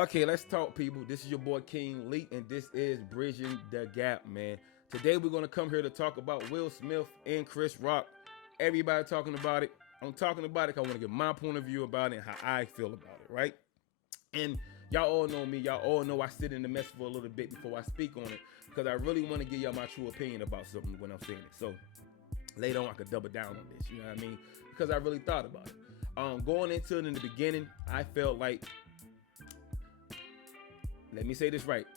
Okay, let's talk, people. This is your boy King Lee, and this is Bridging the Gap, man. Today we're gonna come here to talk about Will Smith and Chris Rock. Everybody talking about it. I'm talking about it 'cause I want to get my point of view about it and how I feel about it, right? And y'all all know me. Y'all all know I sit in the mess for a little bit before I speak on it because I really want to give y'all my true opinion about something when I'm saying it. So later on, I could double down on this. You know what I mean? Because I really thought about it. Going into it in the beginning, I felt like, let me say this right.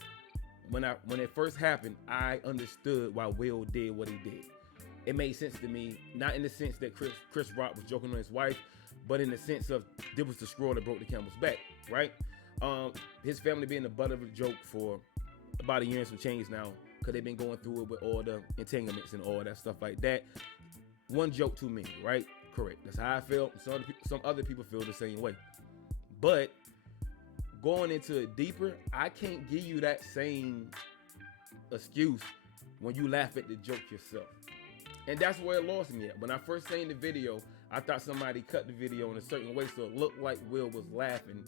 When it first happened, I understood why Will did what he did. It made sense to me, not in the sense that Chris Rock was joking on his wife, but in the sense of there was the straw that broke the camel's back, right? His family being the butt of a joke for about a year and some change now, because they've been going through it with all the entanglements and all that stuff like that. One joke too many, right? Correct. That's how I feel. Some other people feel the same way. But going into it deeper, I can't give you that same excuse when you laugh at the joke yourself. And that's where it lost me at. When I first seen the video, I thought somebody cut the video in a certain way so it looked like Will was laughing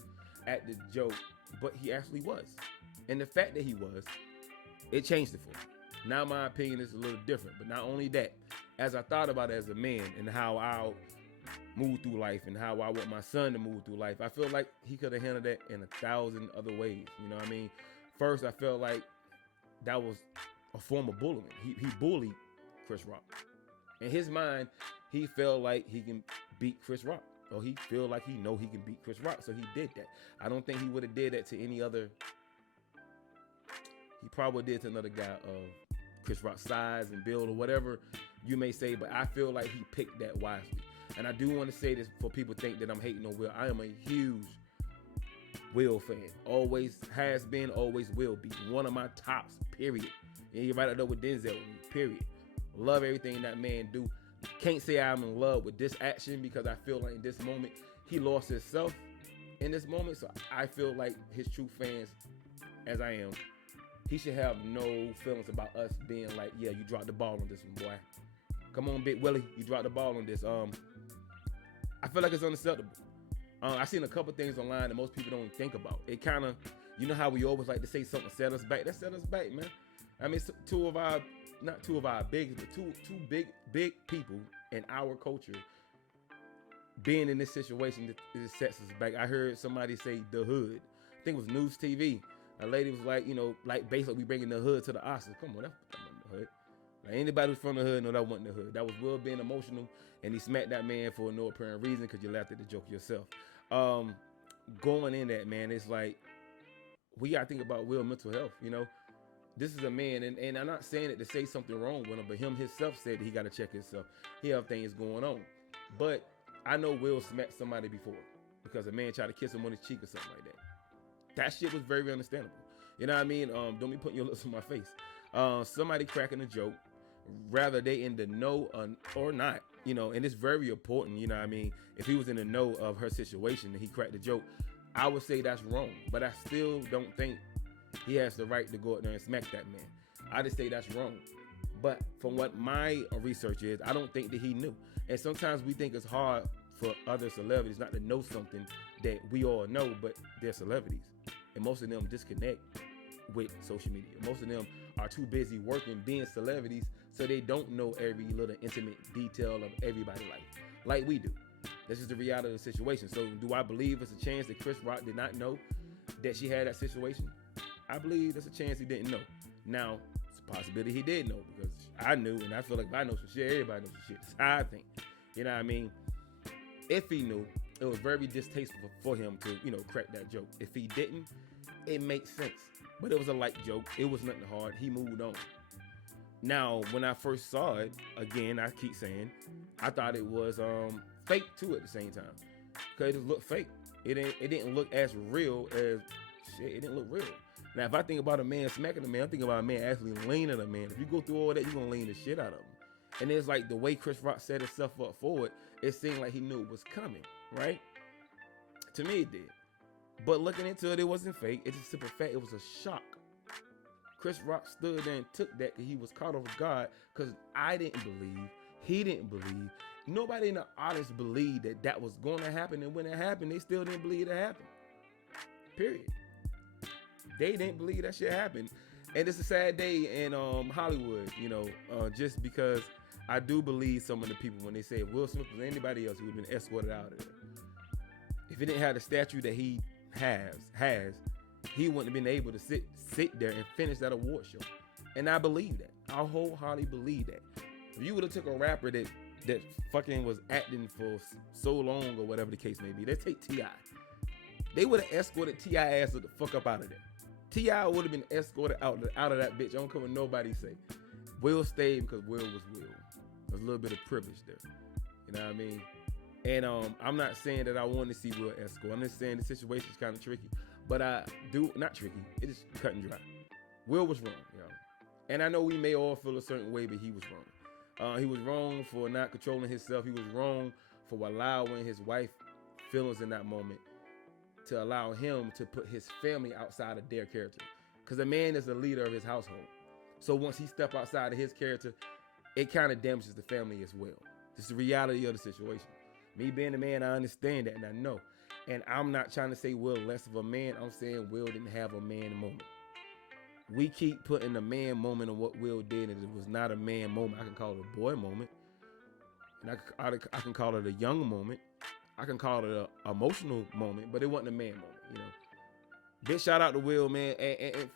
at the joke, but he actually was. And the fact that he was, it changed it for me. Now my opinion is a little different, but not only that, as I thought about it as a man and how I'll move through life and how I want my son to move through life, I feel like he could have handled that in 1,000 other ways. You know what I mean? First, I felt like that was a form of bullying. He bullied Chris Rock. In his mind, he felt like he can beat Chris Rock, or he feel like he know he can beat Chris Rock, so he did that. I don't think he would have did that to any other. He probably did to another guy of Chris Rock's size and build or whatever you may say, but I feel like he picked that wisely. And I do want to say this for people think that I'm hating on Will. I am a huge Will fan. Always has been, always will be. One of my tops, period. And he right up there with Denzel, period. Love everything that man do. Can't say I'm in love with this action because I feel like in this moment, he lost himself in this moment. So I feel like his true fans, as I am, he should have no feelings about us being like, yeah, you dropped the ball on this one, boy. Come on, Big Willie, you dropped the ball on this. I feel like it's unacceptable. I seen a couple things online that most people don't think about. It kind of, you know how we always like to say something set us back. That set us back, man. I mean, two of our biggest, but two big people in our culture being in this situation that sets us back. I heard somebody say the hood. I think it was News TV. A lady was like, like basically we bringing the hood to the Oscars. Come on, that wasn't the hood. Like anybody who's from the hood know that wasn't the hood. That was Will being emotional, and he smacked that man for no apparent reason because you laughed at the joke yourself. Going in that, man, it's like we gotta think about Will's mental health. This is a man, and I'm not saying it to say something wrong with him, but him himself said that he got to check himself. He have things going on. But I know Will smacked somebody before because a man tried to kiss him on his cheek or something like that. That shit was very understandable. You know what I mean? Don't be putting your lips on my face. Somebody cracking a joke, rather they in the know or not, and it's very important, you know what I mean? If he was in the know of her situation and he cracked the joke, I would say that's wrong. But I still don't think he has the right to go out there and smack that man. I just say that's wrong. But from what my research is, I don't think that he knew. And sometimes we think it's hard for other celebrities not to know something that we all know, but they're celebrities. And most of them disconnect with social media. Most of them are too busy working, being celebrities, so they don't know every little intimate detail of everybody's life like we do. This is the reality of the situation. So do I believe it's a chance that Chris Rock did not know that she had that situation? I believe there's a chance he didn't know. Now, it's a possibility he did know because I knew, and I feel like if I know some shit, everybody knows some shit. That's how I think. You know what I mean? If he knew, it was very distasteful for him to, crack that joke. If he didn't, it makes sense. But it was a light joke. It was nothing hard. He moved on. Now, when I first saw it, again, I keep saying, I thought it was fake too at the same time. Because it looked fake. It didn't look as real as shit. It didn't look real. Now, if I think about a man smacking a man, I'm thinking about a man actually leaning a man. If you go through all that, you're going to lean the shit out of him. And it's like the way Chris Rock set himself up for it, it seemed like he knew it was coming, right? To me, it did. But looking into it, it wasn't fake. It's a simple fact. It was a shock. Chris Rock stood there and took that because he was caught off guard because I didn't believe, he didn't believe, nobody in the audience believed that was going to happen. And when it happened, they still didn't believe it happened. Period. They didn't believe that shit happened. And it's a sad day in Hollywood, you know, just because I do believe some of the people when they say if Will Smith was anybody else, he would have been escorted out of there. If he didn't have the statue that he has, he wouldn't have been able to sit there and finish that award show. And I believe that. I wholeheartedly believe that. If you would have took a rapper that fucking was acting for so long or whatever the case may be, let's take T.I. They would have escorted T.I. ass the fuck up out of there. T.I. would have been escorted out of that bitch. I don't care what nobody say. Will stayed because Will was Will. There's a little bit of privilege there. You know what I mean? And I'm not saying that I want to see Will escort. I'm just saying the situation is kind of tricky. But I do, not tricky. It is cut and dry. Will was wrong, you know. And I know we may all feel a certain way, but he was wrong. He was wrong for not controlling himself. He was wrong for allowing his wife feelings in that moment to allow him to put his family outside of their character. Because a man is the leader of his household. So once he steps outside of his character, it kind of damages the family as well. It's the reality of the situation. Me being a man, I understand that and I know. And I'm not trying to say Will less of a man. I'm saying Will didn't have a man moment. We keep putting the man moment on what Will did, and it was not a man moment. I can call it a boy moment. And I can call it a young moment. I can call it an emotional moment, but it wasn't a man moment, you know. Big shout out to Will, man. And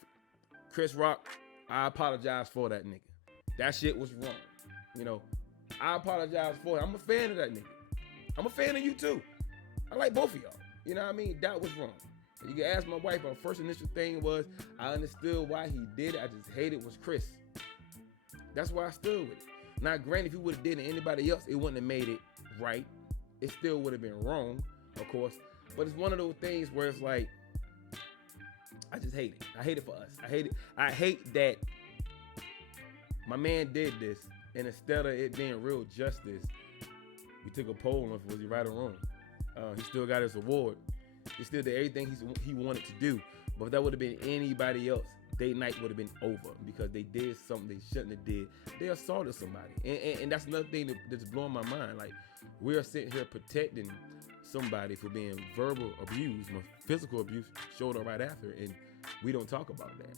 Chris Rock, I apologize for that nigga. That shit was wrong. You know, I apologize for it. I'm a fan of that nigga. I'm a fan of you too. I like both of y'all. You know what I mean? That was wrong. You can ask my wife, our first initial thing was, I understood why he did it. I just hated was Chris. That's why I stood with it. Now, granted, if he would have did it to anybody else, it wouldn't have made it right. It still would have been wrong, of course. But it's one of those things where it's like, I just hate it. I hate it for us. I hate that my man did this, and instead of it being real justice, we took a poll on if was he right or wrong. He still got his award. He still did everything he wanted to do. But if that would have been anybody else, their night would have been over because they did something they shouldn't have did. They assaulted somebody. And that's another thing that's blowing my mind. Like, we're sitting here protecting somebody for being verbal abused, when physical abuse showed up right after, and we don't talk about that.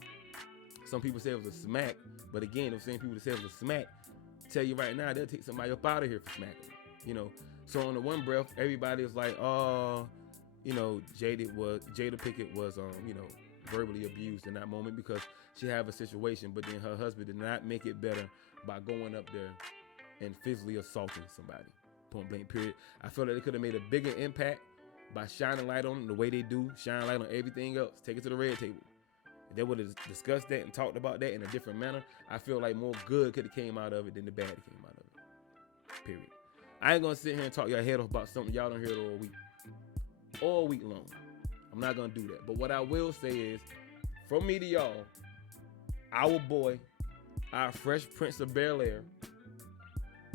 Some people say it was a smack, but again, those same people that say it was a smack tell you right now they'll take somebody up out of here for smacking, you know. So on the one breath, everybody was like, oh, you know, Jada Pinkett was, you know, verbally abused in that moment because she had a situation, but then her husband did not make it better by going up there and physically assaulting somebody. Point blank, period. I feel like they could have made a bigger impact by shining light on them the way they do, shine light on everything else, take it to the red table. If they would have discussed that and talked about that in a different manner, I feel like more good could have came out of it than the bad that came out of it. Period. I ain't gonna sit here and talk your head off about something y'all don't hear it all week long. I'm not gonna do that. But what I will say is, from me to y'all, our boy, our Fresh Prince of Bel-Air,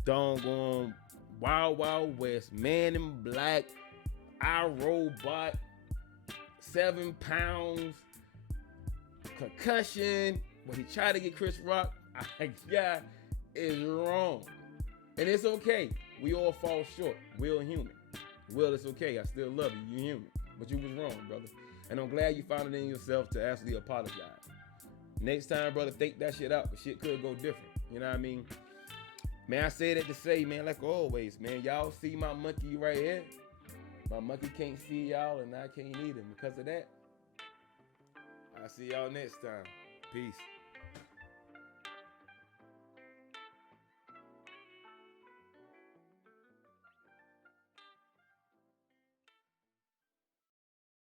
doggone Wild Wild West, Man in Black, iRobot, 7 pounds, concussion, when he tried to get Chris Rock, yeah, is wrong. And it's okay. We all fall short. We're human. Will, it's okay. I still love you. You're human. But you was wrong, brother. And I'm glad you found it in yourself to actually apologize. Next time, brother, think that shit out. But shit could go different. You know what I mean? Man, I say that to say, man, like always, man, y'all see my monkey right here? My monkey can't see y'all, and I can't either. Because of that, I'll see y'all next time. Peace.